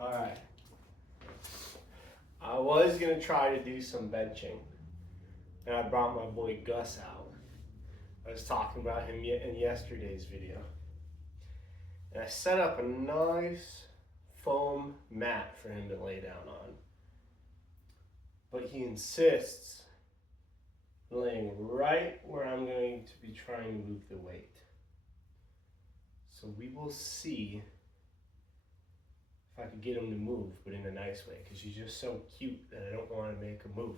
Alright. I was going to try to do some benching. And I brought my boy Gus out. I was talking about him in yesterday's video. And I set up a nice foam mat for him to lay down on. But he insists laying right where I'm going to be trying to move the weight. So we will see if I could get him to move, but in a nice way, because he's just so cute that I don't want to make him move.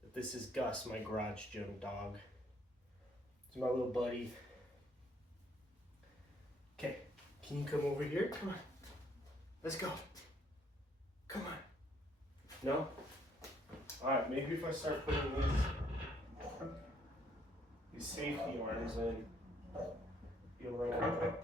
But this is Gus, my garage gym dog. It's my little buddy. Okay, can you come over here? Come on. Let's go. Come on. No? Alright, maybe if I start putting these safety arms in, you'll run over.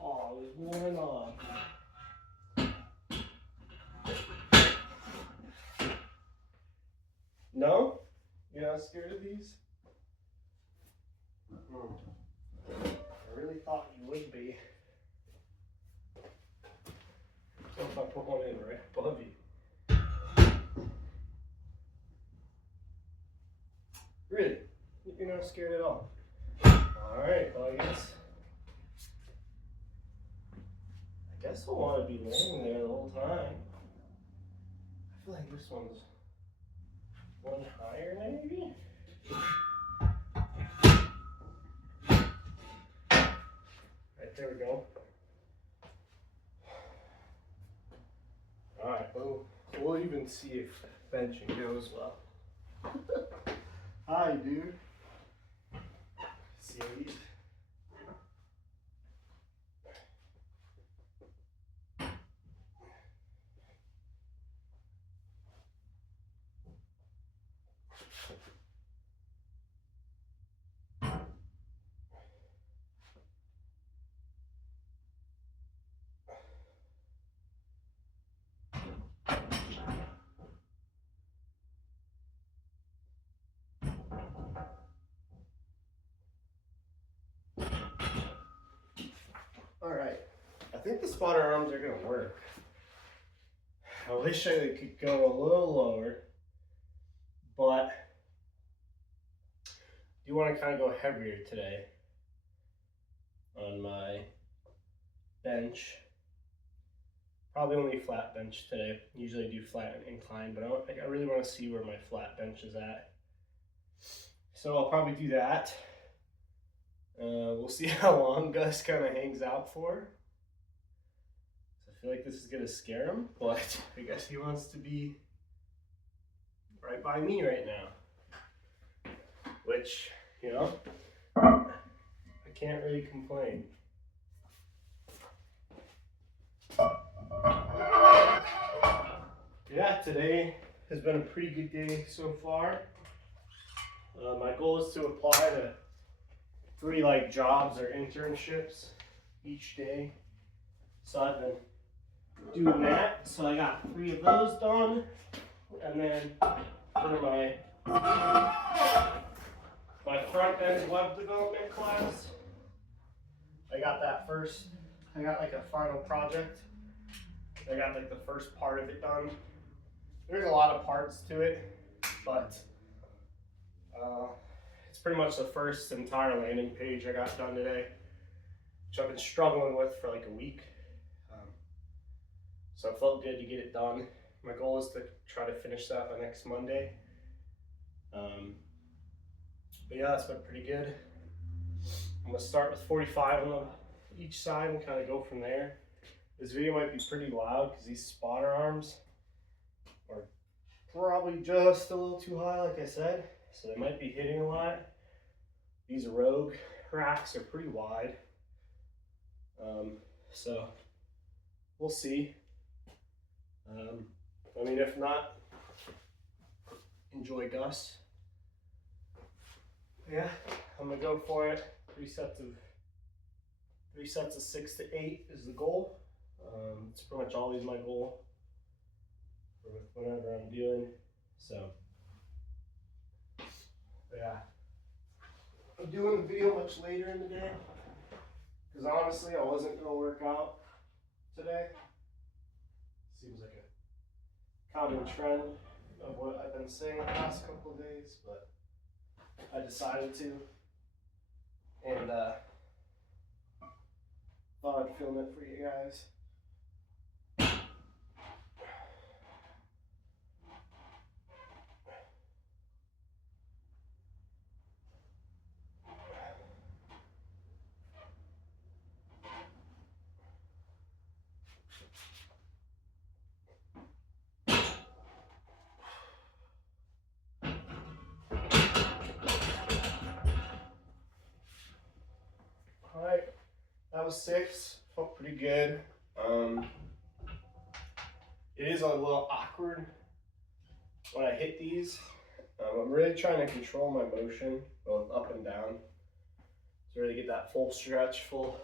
Oh, it's worn off. No? You're not scared of these? I really thought you would be. So if I put one in right above you. Really? You're not scared at all? Alright, well I guess I'll want to be laying there the whole time. I feel like this one's one higher maybe? Right, there we go. Alright, well, we'll even see if benching goes well. Hi, dude. See these? Alright, I think the spotter arms are going to work. I wish I could go a little lower, but I do want to kind of go heavier today on my bench. Probably only flat bench today. Usually do flat and incline, but I really want to see where my flat bench is at. So I'll probably do that. We'll see how long Gus kind of hangs out for. So I feel like this is going to scare him, but I guess he wants to be right by me right now. Which, you know, I can't really complain. Yeah, today has been a pretty good day so far. My goal is to apply to 3 jobs or internships each day. So I've been doing that. So I got 3 of those done. And then for my front end web development class, I got that first. I got a final project. I got the first part of it done. There's a lot of parts to it, but it's pretty much the first entire landing page I got done today, which I've been struggling with for a week. So it felt good to get it done. My goal is to try to finish that by next Monday. But yeah, it's been pretty good. I'm gonna start with 45 on each side and kind of go from there. This video might be pretty loud because these spotter arms are probably just a little too high, like I said. So they might be hitting a lot. These Rogue racks are pretty wide. So we'll see. I mean, if not, enjoy Gus. Yeah, I'm gonna go for it. 3 sets of 6 to 8 is the goal. It's pretty much always my goal with whatever I'm doing. So, yeah. I'm doing the video much later in the day because honestly, I wasn't going to work out today. Seems like a common trend of what I've been saying the last couple of days, but I decided to, and thought I'd film it for you guys. Alright, that was 6. Felt pretty good. It is a little awkward when I hit these. I'm really trying to control my motion, both up and down, to really get that full stretch, full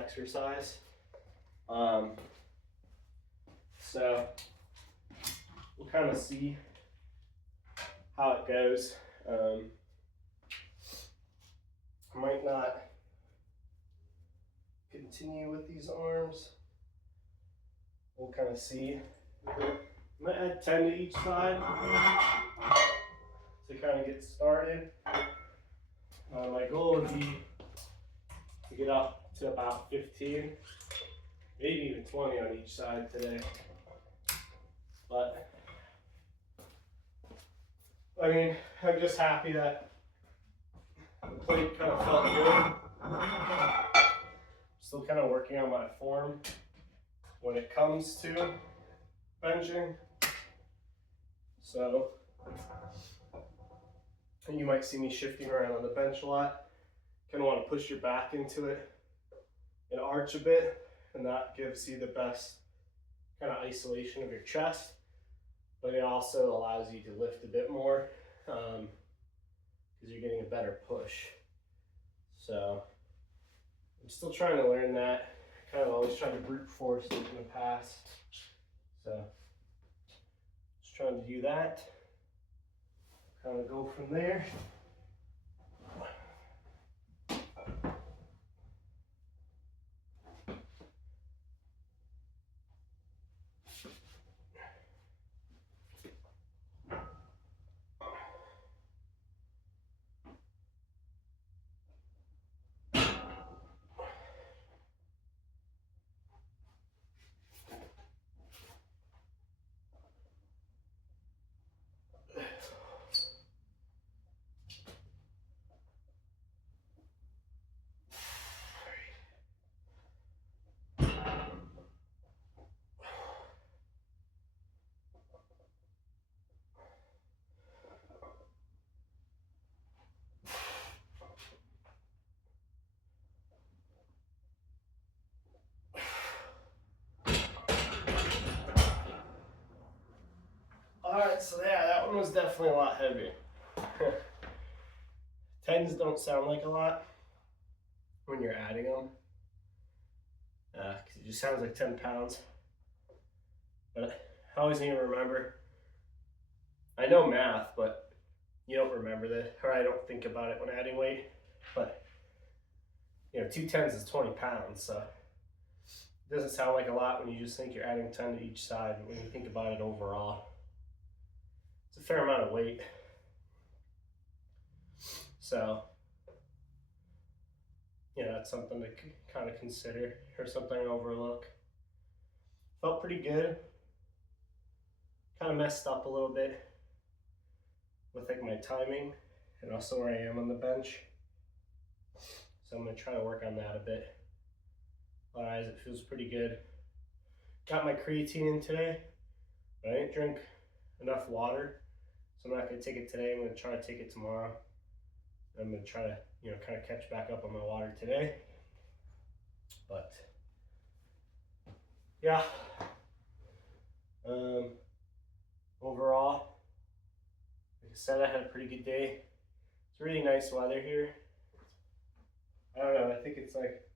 exercise. So we'll kind of see how it goes. I might not continue with these arms. We'll kind of see. I might add 10 to each side to kind of get started. My goal would be to get up to about 15, maybe even 20 on each side today. But I mean, I'm just happy that the plate kind of felt good. Still kind of working on my form when it comes to benching. So you might see me shifting around on the bench a lot. Kind of want to push your back into it and arch a bit, and that gives you the best kind of isolation of your chest, but it also allows you to lift a bit more because you're getting a better push. So I'm still trying to learn that. Kind of always trying to brute force it in the past. So just trying to do that. Kind of go from there. Alright, so yeah, that one was definitely a lot heavier. 10s don't sound like a lot when you're adding them, because it just sounds like 10 pounds. But I always need to remember, I know math, but you don't remember that, or I don't think about it when adding weight. But, you know, 2 10s is 20 pounds, so it doesn't sound like a lot when you just think you're adding 10 to each side, but when you think about it overall, it's a fair amount of weight. So, yeah, that's something to kind of consider, or something to overlook. Felt pretty good. Kind of messed up a little bit with like my timing and also where I am on the bench. So I'm gonna try to work on that a bit. Otherwise, it feels pretty good. Got my creatine in today, but I didn't drink enough water, so I'm not gonna take it today. I'm gonna try to take it tomorrow. I'm gonna try to, you know, kind of catch back up on my water today. But yeah, overall, like I said, I had a pretty good day. It's really nice weather here. I don't know, I think it's like,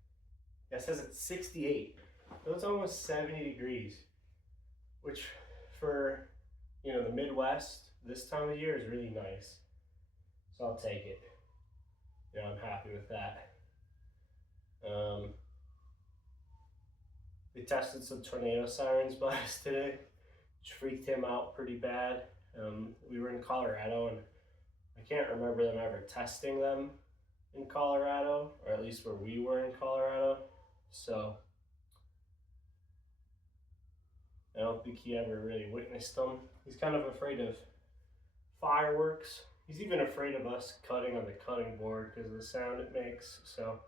it says it's 68. So it's almost 70 degrees, which for, you know, the Midwest this time of year is really nice. So I'll take it. You know, I'm happy with that. They tested some tornado sirens by us today, which freaked him out pretty bad. We were in Colorado, and I can't remember them ever testing them in Colorado, or at least where we were in Colorado. So I don't think he ever really witnessed them. He's kind of afraid of fireworks. He's even afraid of us cutting on the cutting board because of the sound it makes. So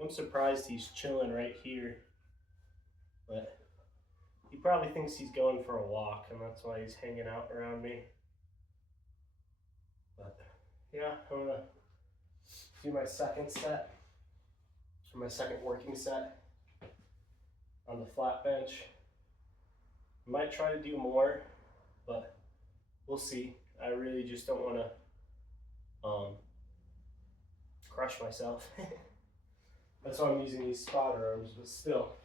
I'm surprised he's chilling right here. But he probably thinks he's going for a walk, and that's why he's hanging out around me. But yeah, I'm gonna do my second set, or my second working set on the flat bench. I might try to do more, but we'll see. I really just don't want to crush myself. That's why I'm using these spotter arms, but still.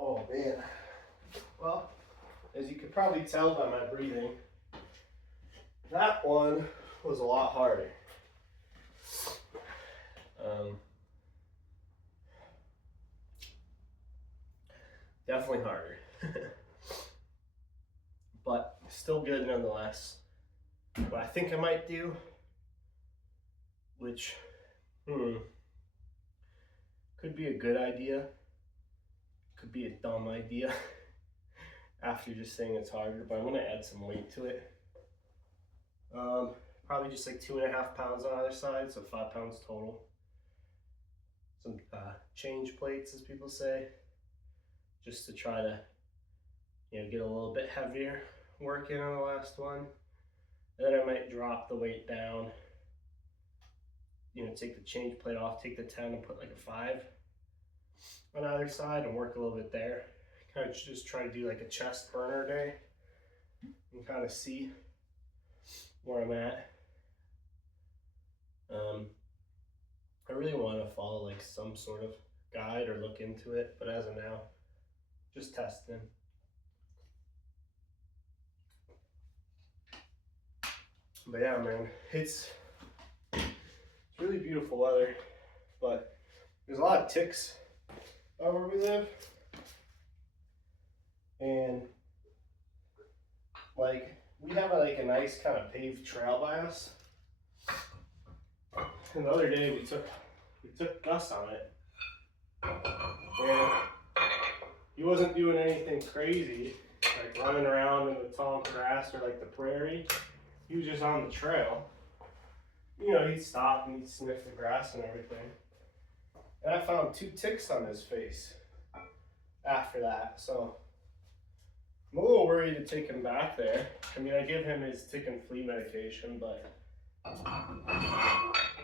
Oh man. Well, as you could probably tell by my breathing, that one was a lot harder. Definitely harder. But still good nonetheless. What I think I might do, which could be a good idea, could be a dumb idea after just saying it's harder, but I'm gonna add some weight to it. Probably just like 2.5 pounds on either side, so 5 pounds total. Some change plates, as people say, just to try to, you know, get a little bit heavier working on the last one. And then I might drop the weight down, you know, take the change plate off, take the 10 and put like a 5 on either side and work a little bit there. Kind of just try to do like a chest burner day and kind of see where I'm at. I really want to follow like some sort of guide or look into it, but as of now, just testing. But yeah, man, it's really beautiful weather, but there's a lot of ticks where we live, and like we have a nice kind of paved trail by us. And the other day we took Gus on it, and he wasn't doing anything crazy, like running around in the tall grass or like the prairie. He was just on the trail. You know, he'd stop and he'd sniff the grass and everything. And I found 2 ticks on his face after that, so I'm a little worried to take him back there. I mean, I give him his tick and flea medication, but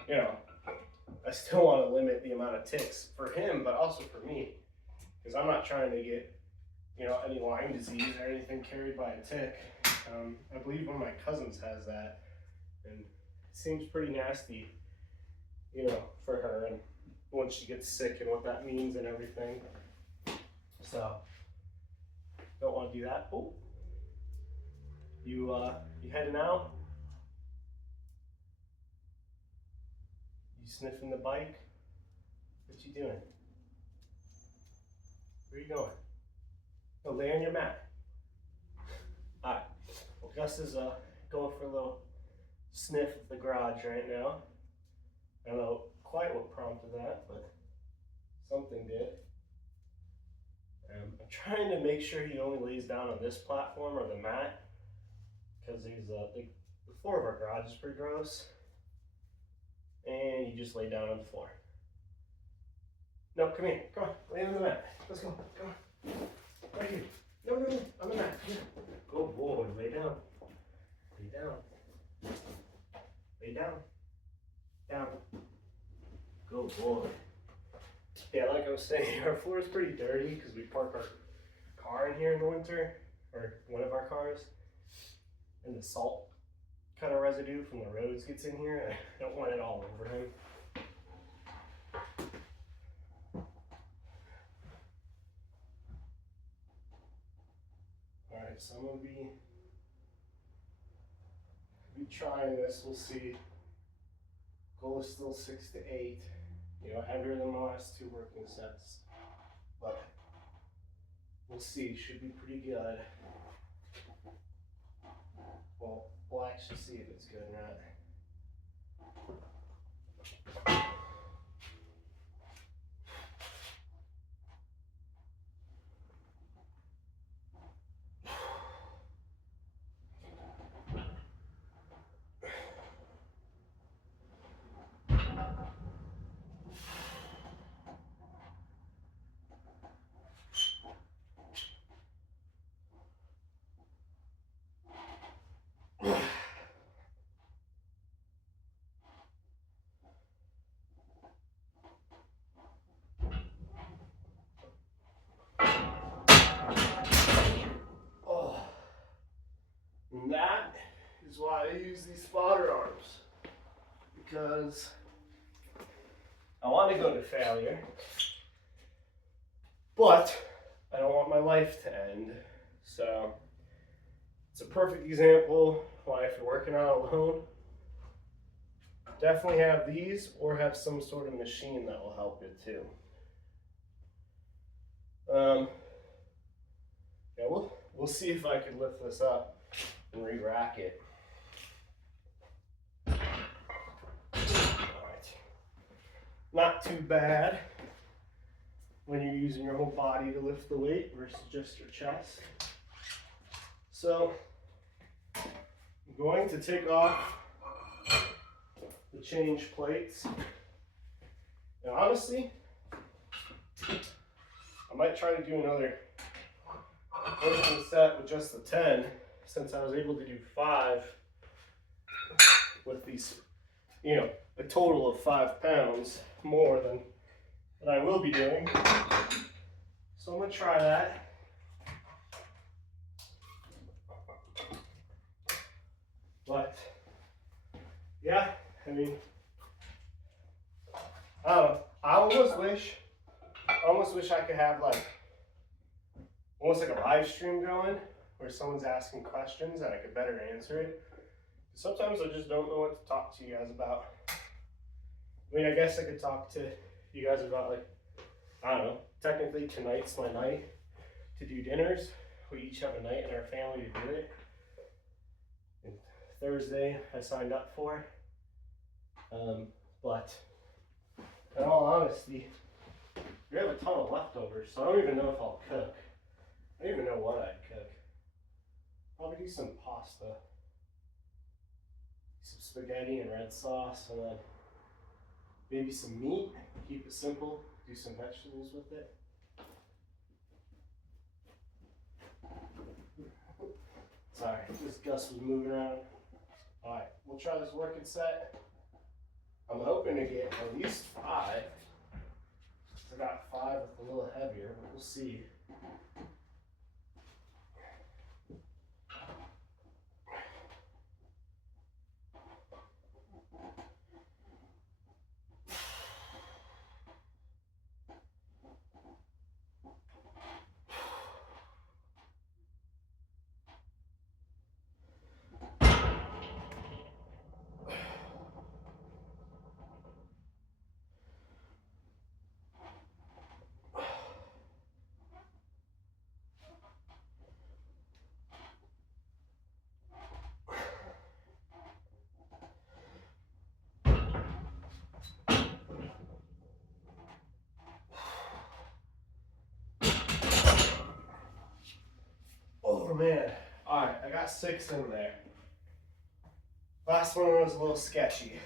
you know, I still want to limit the amount of ticks for him, but also for me, because I'm not trying to get, you know, any Lyme disease or anything carried by a tick. I believe one of my cousins has that, and it seems pretty nasty, you know, for her, and once she gets sick and what that means and everything. So don't want to do that. Oh, you heading out? You sniffing the bike? What you doing? Where you going? Oh, lay on your mat. Alright. Well, Gus is going for a little sniff at the garage right now. I don't know quite what prompted that, but something did. I'm trying to make sure he only lays down on this platform or the mat, because the floor of our garage is pretty gross, and you just lay down on the floor. No, come here. Come on, lay on the mat. Let's go. Come on. Right here. No, on the mat. Here. Good boy. Lay down. Lay down. Lay down. Down. Good boy. Yeah, like I was saying, our floor is pretty dirty because we park our car in here in the winter, or one of our cars, and the salt kind of residue from the roads gets in here, and I don't want it all over him. Alright, so I'm going to be trying this. We'll see. Goal is still 6 to 8. You know, heavier than the last 2 working sets, but we'll see. Should be pretty good. Well, we'll actually see if it's good or not. And that is why I use these spotter arms, because I want to go to failure, but I don't want my life to end. So it's a perfect example why, if you're working out alone, definitely have these, or have some sort of machine that will help you too. Yeah, we'll see if I can lift this up and re-rack it. All right. Not too bad when you're using your whole body to lift the weight versus just your chest. So I'm going to take off the change plates. And honestly, I might try to do another working set with just the 10, since I was able to do 5 with these, you know, a total of 5 pounds more than I will be doing. So I'm going to try that. But yeah, I mean, I don't know. I almost wish I could have almost like a live stream going where someone's asking questions and I could better answer it. Sometimes I just don't know what to talk to you guys about. I mean, I guess I could talk to you guys about, I don't know, technically tonight's my night to do dinners. We each have a night in our family to do it. And Thursday I signed up for. But in all honesty, we have a ton of leftovers, so I don't even know if I'll cook. I don't even know what I'd cook. Probably do some pasta, some spaghetti and red sauce, and then maybe some meat. Keep it simple. Do some vegetables with it. Sorry, this Gus was moving around. Alright, we'll try this working set. I'm hoping to get at least 5. I got 5 with a little heavier, but we'll see. man. Alright, I got 6 in there. Last one was a little sketchy.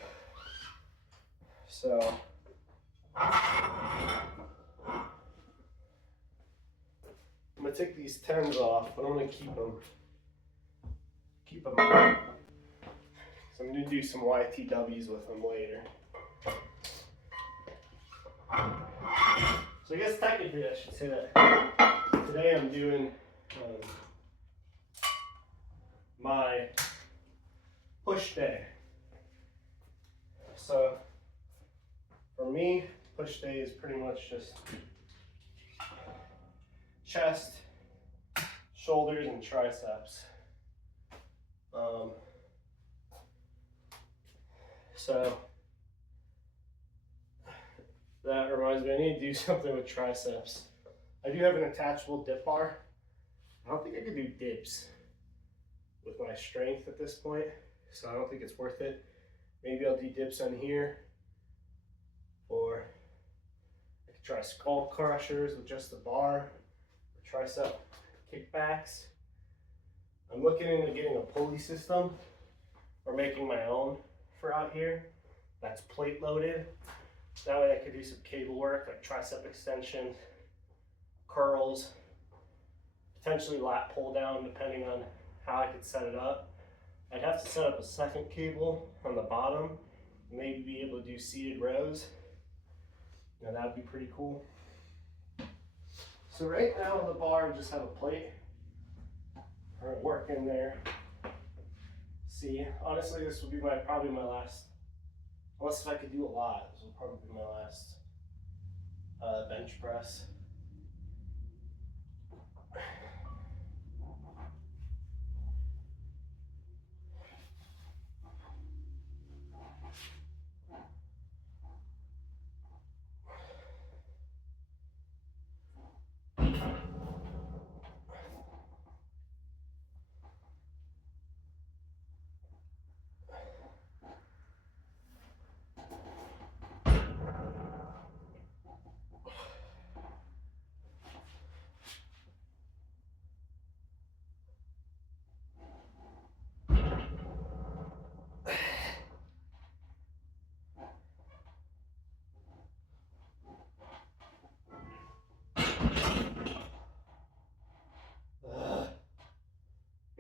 So I'm gonna take these 10s off, but I'm gonna keep them. So I'm gonna do some YTWs with them later. So I guess technically I should say that today I'm doing my push day. So for me, push day is pretty much just chest, shoulders, and triceps. So that reminds me, I need to do something with triceps. I do have an attachable dip bar. I don't think I could do dips with my strength at this point, so I don't think it's worth it. Maybe I'll do dips on here, or I could try skull crushers with just the bar, or tricep kickbacks. I'm looking into getting a pulley system or making my own for out here that's plate loaded. That way I could do some cable work like tricep extension, curls, potentially lat pull down depending on how I could set it up. I'd have to set up a second cable on the bottom, maybe be able to do seated rows. Now that would be pretty cool. So right now on the bar I just have a plate. I'm gonna work in there. See, honestly this would be probably my last, unless if I could do a lot, this will probably be my last bench press.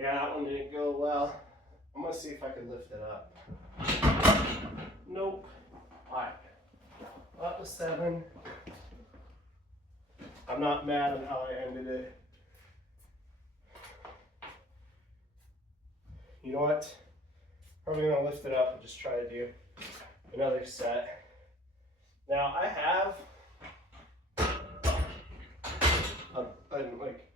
Yeah, that one didn't go well. I'm gonna see if I can lift it up. Nope. Alright. Up to 7. I'm not mad on how I ended it. You know what? Probably gonna lift it up and just try to do another set. Now I have like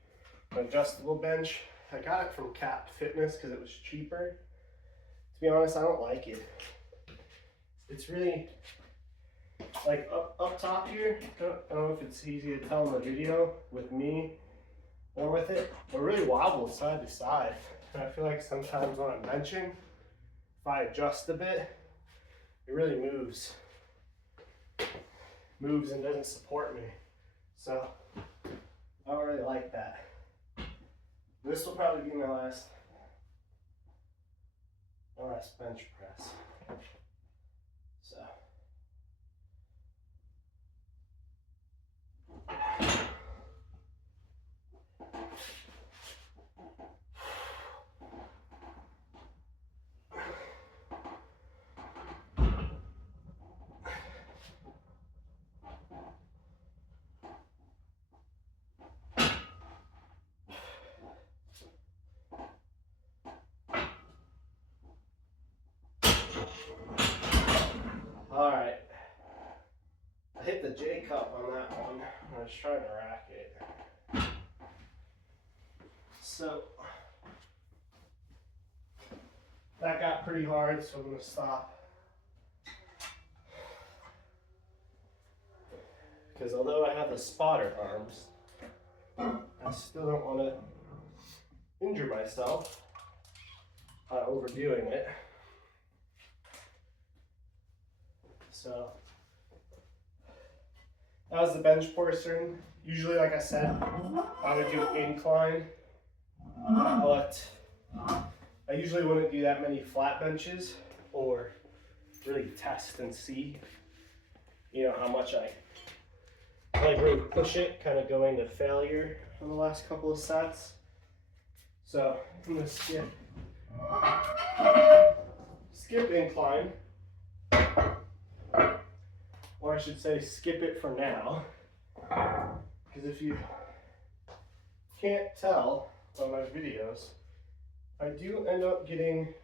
an adjustable bench. I got it from Cap Fitness because it was cheaper. To be honest, I don't like it. It's really like up top here. I don't know if it's easy to tell in the video with me or with it, but it really wobbles side to side. And I feel like sometimes when I'm benching, if I adjust a bit, it really moves and doesn't support me. So I don't really like that. This will probably be my last bench press. So. Alright, I hit the J cup on that one. I was trying to rack it. So, that got pretty hard, so I'm going to stop. Because although I have the spotter arms, I still don't want to injure myself by overdoing it. So that was the bench portion. Usually, like I said, I would do incline but I usually wouldn't do that many flat benches or really test and see, you know, how much I like really push it, kind of going to failure on the last couple of sets. So I'm gonna skip incline, or I should say skip it for now, because if you can't tell on my videos, I do end up getting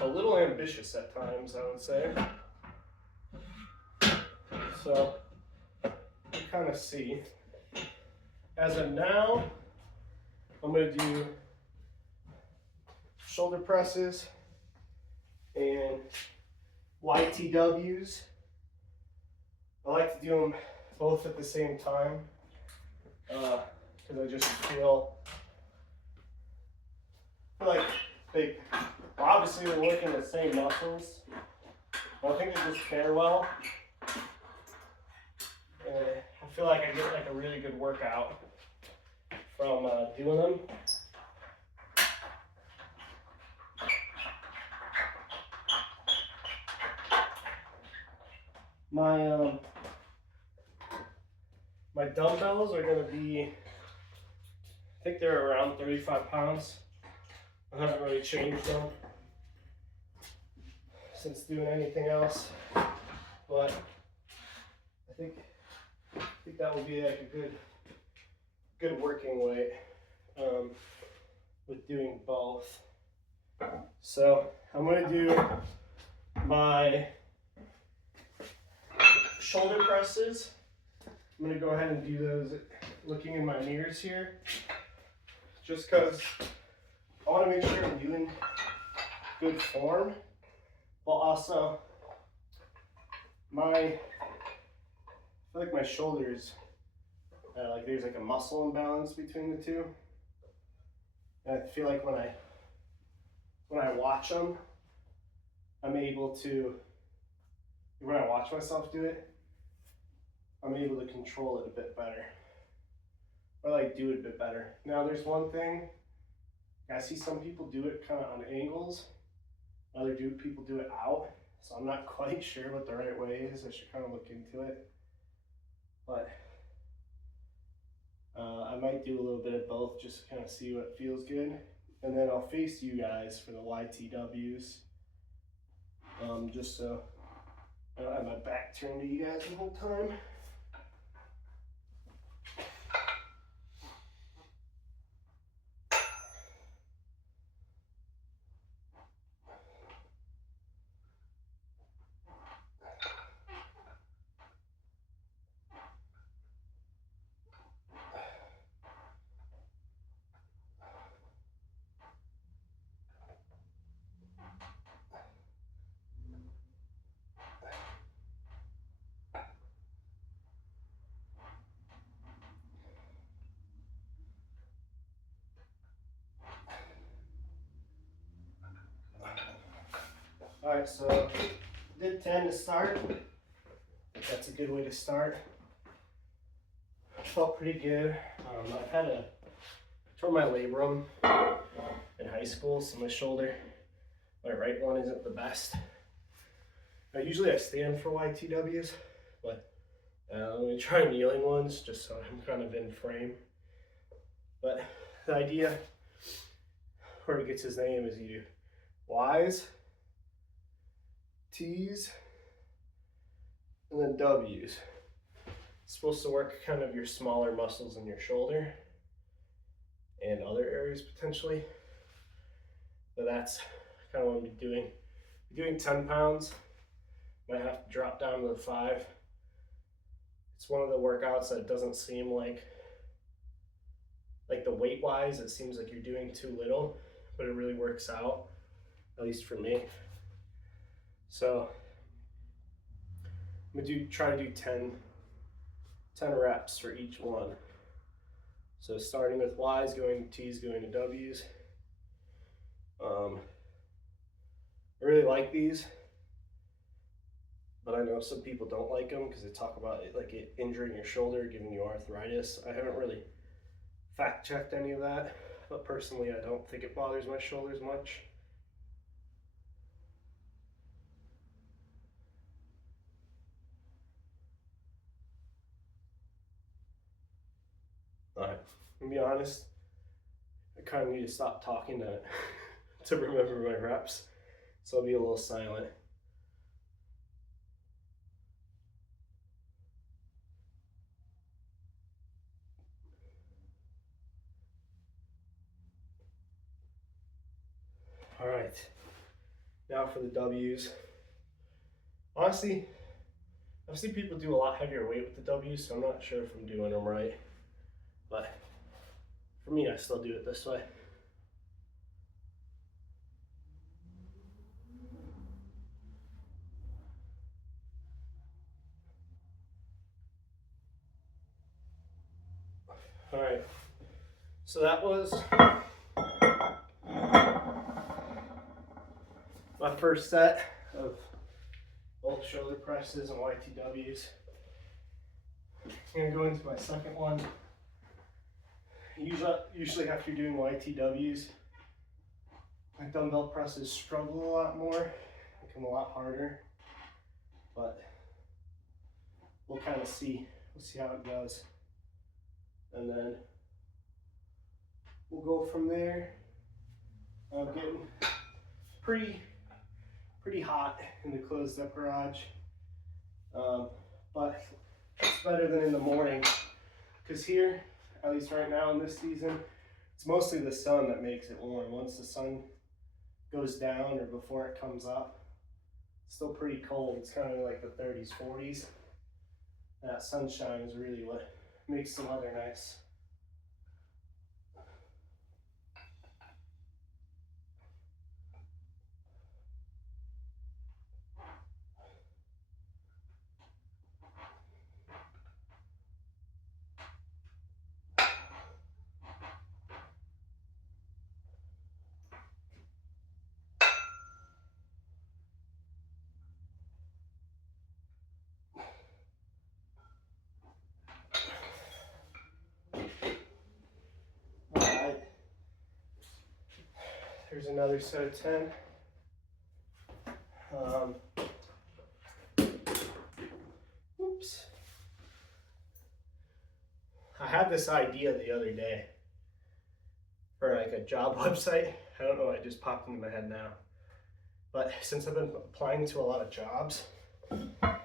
a little ambitious at times, I would say. So you kind of see. As of now, I'm going to do shoulder presses and YTWs. I like to do them both at the same time because I just feel like they obviously they're working the same muscles, but I think they just pair well. And I feel like I get like a really good workout from doing them. My dumbbells are going to be, I think they're around 35 pounds. I haven't really changed them since doing anything else, but I think that will be like a good working weight with doing both. So I'm going to do my shoulder presses. I'm going to go ahead and do those looking in my mirrors here, just because I want to make sure I'm doing good form, while also I feel like my shoulders, like there's like a muscle imbalance between the two. And I feel like when I watch them, I'm able to, when I watch myself do it, I'm able to control it a bit better, or like do it a bit better. Now there's one thing, I see some people do it kind of on angles, other people do it out, so I'm not quite sure what the right way is. I should kind of look into it, but I might do a little bit of both just to kind of see what feels good, and then I'll face you guys for the YTWs, just so I don't have my back turned to you guys the whole time. All right, so did 10 to start. That's a good way to start. Felt pretty good. I tore my labrum in high school, so my shoulder, my right one isn't the best. Usually I stand for YTWs, but let me try kneeling ones just so I'm kind of in frame. But the idea where he gets his name is you do Ys, T's, and then W's. It's supposed to work kind of your smaller muscles in your shoulder and other areas potentially. But that's kind of what I'm doing. I'm doing 10 pounds. Might have to drop down to the 5. It's one of the workouts that doesn't seem like the weight wise, it seems like you're doing too little, but it really works out, at least for me. So I'm gonna try to do 10 reps for each one. So starting with Y's, going to T's, going to W's. I really like these, but I know some people don't like them because they talk about it like it injuring your shoulder, giving you arthritis. I haven't really fact checked any of that, but personally I don't think it bothers my shoulders much. Alright, to be honest, I kind of need to stop talking to remember my reps, so I'll be a little silent. Alright, now for the W's. Honestly, I've seen people do a lot heavier weight with the W's, so I'm not sure if I'm doing them right. But for me, I still do it this way. Alright, so that was my first set of both shoulder presses and YTWs. I'm going to go into my second one. Usually after doing YTWs, my dumbbell presses struggle a lot more, become a lot harder, but we'll kind of see. We'll see how it goes. And then we'll go from there. I'm getting pretty hot in the closed up garage, but it's better than in the morning, because here, at least right now in this season, it's mostly the sun that makes it warm. Once the sun goes down or before it comes up, it's still pretty cold. It's kind of like the 30s, 40s. That sunshine is really what makes the weather nice. Here's another set of 10. Oops. I had this idea the other day for like a job website. I don't know why it just popped into my head now. But since I've been applying to a lot of jobs, I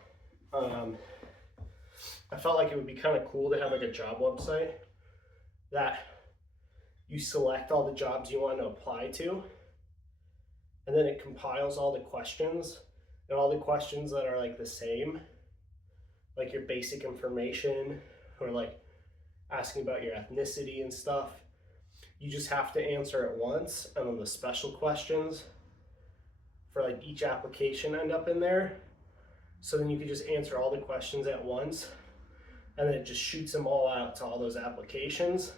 felt like it would be kind of cool to have like a job website that you select all the jobs you want to apply to, and then it compiles all the questions, and all the questions that are like the same, like your basic information, or like asking about your ethnicity and stuff. You just have to answer it once, and then the special questions for like each application end up in there. So then you can just answer all the questions at once, and then it just shoots them all out to all those applications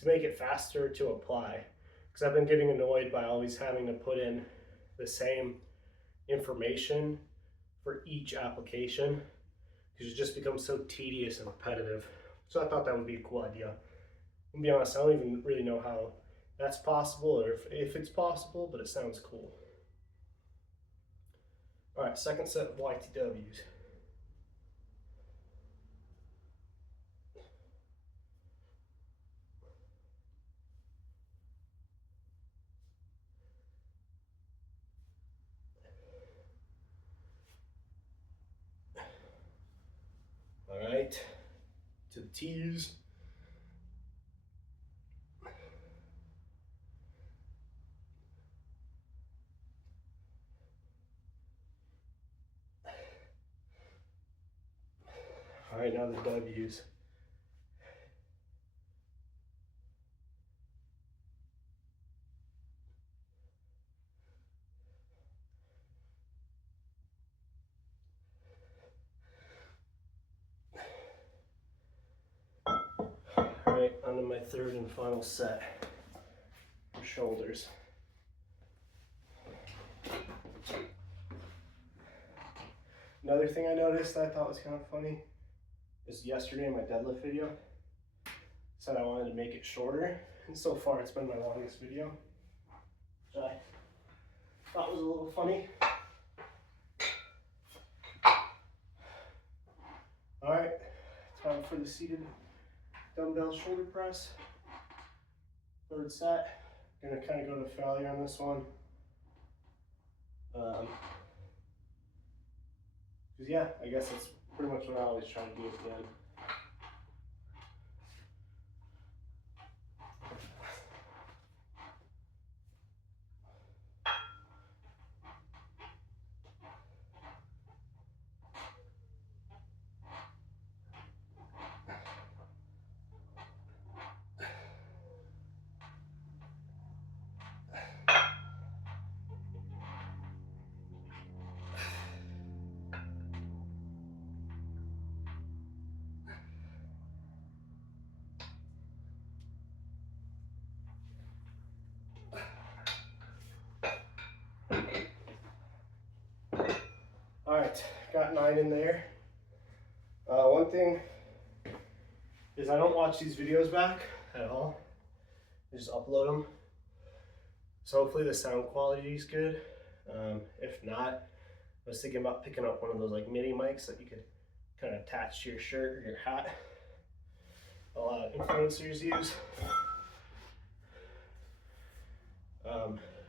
to make it faster to apply. Because I've been getting annoyed by always having to put in the same information for each application, because it just becomes so tedious and repetitive. So I thought that would be a cool idea. To be honest, I don't even really know how that's possible, or if it's possible, but it sounds cool. All right, second set of YTWs. All right, to the T's. All right, now the W's. All right, on to my third and final set for shoulders. Another thing I noticed that I thought was kind of funny is yesterday in my deadlift video, said I wanted to make it shorter, and so far it's been my longest video, which I thought was a little funny. Alright, time for the seated dumbbell shoulder press. Third set. Gonna kind of go to failure on this one. Because yeah, I guess that's pretty much what I always try to do at the end. Alright, got 9 in there. One thing is I don't watch these videos back at all. I just upload them. So hopefully the sound quality is good. If not, I was thinking about picking up one of those like mini mics that you could kind of attach to your shirt or your hat. A lot of influencers use.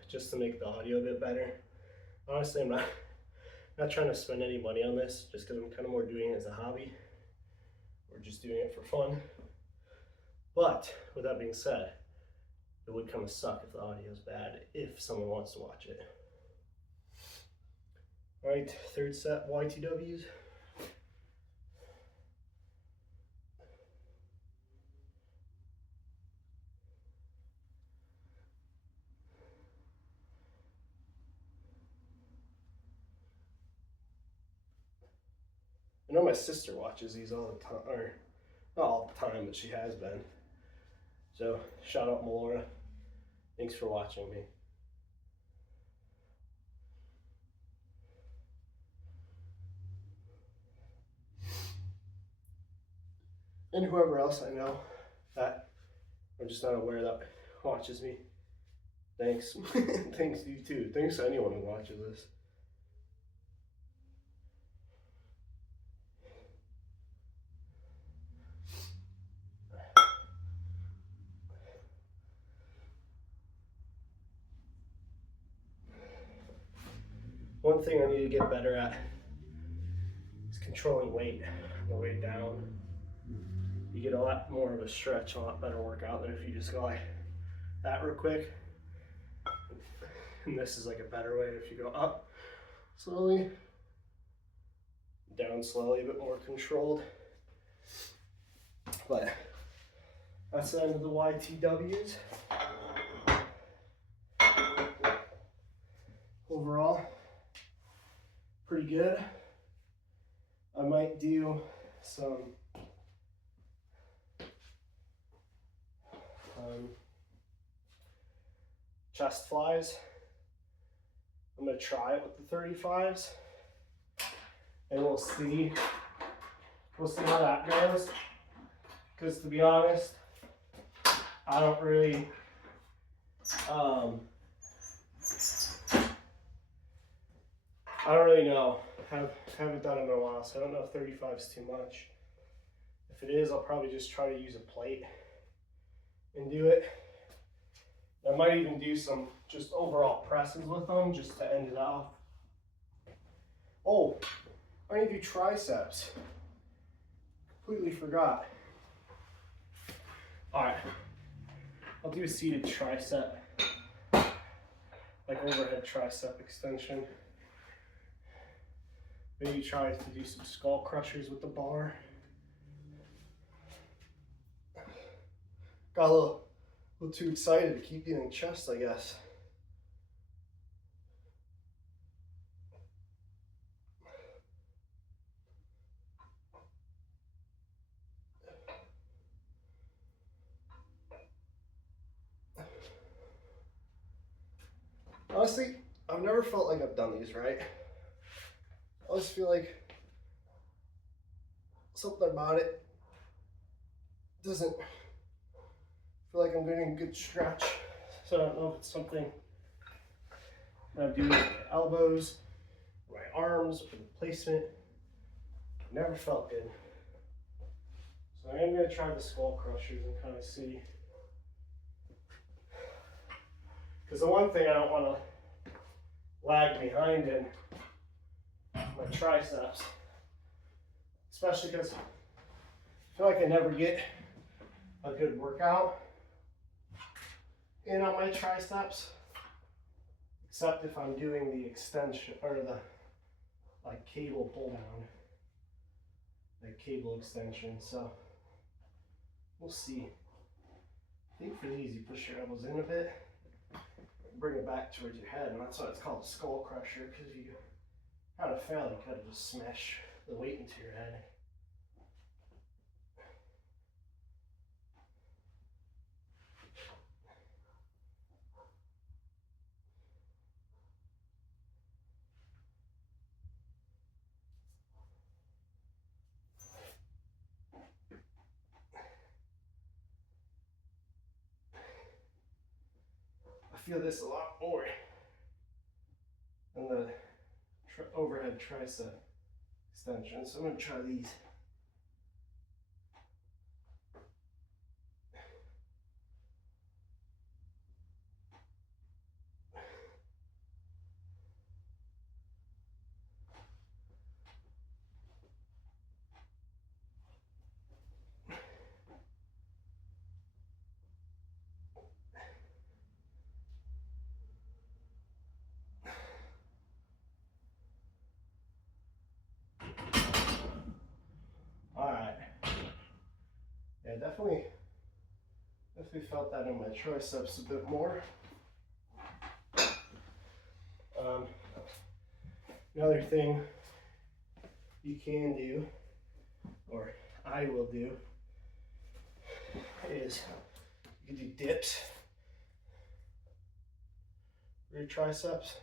Just to make the audio a bit better. Honestly, I'm not trying to spend any money on this, just because I'm kind of more doing it as a hobby or just doing it for fun. But with that being said, it would kind of suck if the audio is bad if someone wants to watch it. All right, third set YTWs. I know my sister watches these all the time, or not all the time, but she has been. So shout out Melora. Thanks for watching me. And whoever else I know that I'm just not aware that watches me. Thanks. Thanks to you too. Thanks to anyone who watches this. One thing I need to get better at is controlling weight on the way down. You get a lot more of a stretch, a lot better workout than if you just go like that real quick. And this is like a better way if you go up slowly, down slowly, a bit more controlled. But that's the end of the YTWs. Overall, pretty good. I might do some chest flies. I'm gonna try it with the 35s, and we'll see how that goes. Because to be honest, I don't really know. Haven't done it in a while, so I don't know if 35 is too much. If it is, I'll probably just try to use a plate and do it. I might even do some just overall presses with them just to end it off. Oh, I need to do triceps. Completely forgot. All right, I'll do a seated tricep, like overhead tricep extension. Maybe try to do some skull crushers with the bar. Got a little too excited to keep getting chest, I guess. Honestly, I've never felt like I've done these right. I always feel like something about it doesn't feel like I'm getting a good stretch. So I don't know if it's something that I'm doing with my elbows, my arms, or the placement. Never felt good. So I am going to try the skull crushers and kind of see. Because the one thing I don't want to lag behind in my triceps, especially because I feel like I never get a good workout in on my triceps, except if I'm doing the extension or the like cable pull down, like cable extension. So we'll see. I think for these, you push your elbows in a bit, bring it back towards your head, and that's why it's called a skull crusher, because if you kind of fail, you kind of just smash the weight into your head. I feel this a lot more than the overhead tricep extension, so I'm going to try these. Alright. Yeah, definitely felt that in my triceps a bit more. Another thing you can do, or I will do, is you can do dips for your triceps.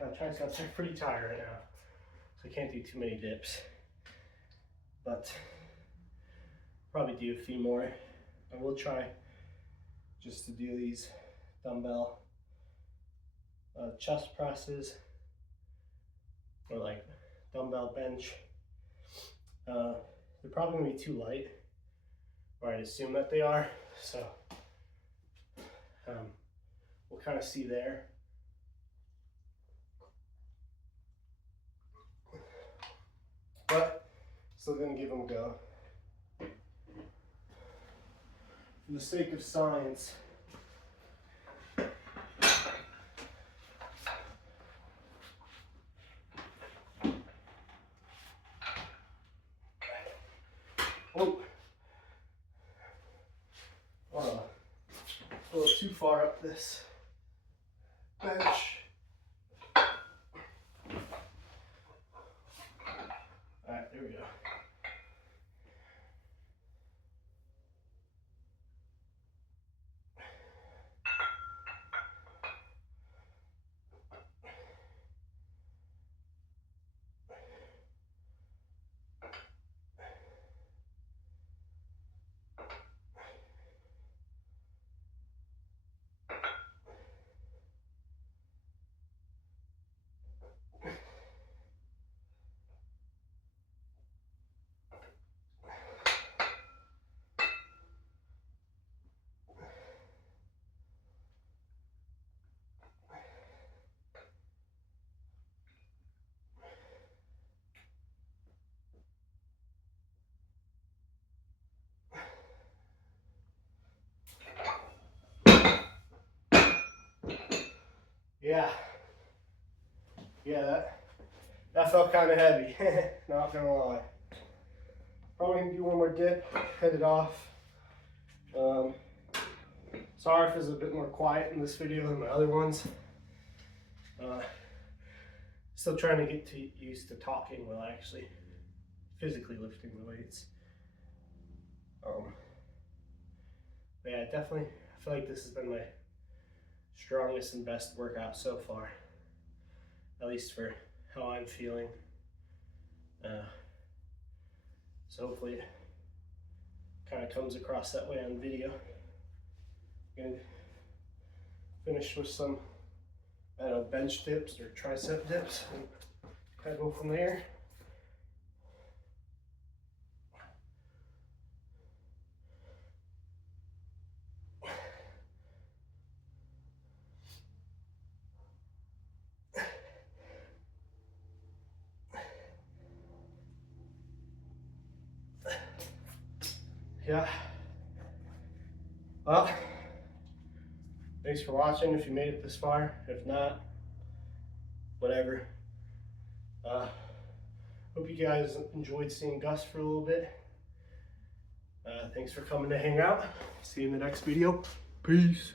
My triceps are pretty tired right now, so I can't do too many dips, but probably do a few more. I will try just to do these dumbbell chest presses, or like dumbbell bench. They're probably gonna be too light, or I'd assume that they are, so we'll kind of see there. But still gonna give them a go. For the sake of science, a little too far up this bench. Alright, there we go. Yeah, that felt kind of heavy, not gonna lie. Probably gonna do one more dip, head it off. Sorry if it's a bit more quiet in this video than my other ones. Still trying to get used to talking while actually physically lifting the weights. But yeah, definitely, I feel like this has been my strongest and best workout so far, at least for how I'm feeling. So hopefully it kind of comes across that way on video. I'm gonna finish with some, I don't know, bench dips or tricep dips and kind of go from there. Yeah. Well, thanks for watching if you made it this far. If not, whatever. Hope you guys enjoyed seeing Gus for a little bit. Thanks for coming to hang out. See you in the next video. Peace.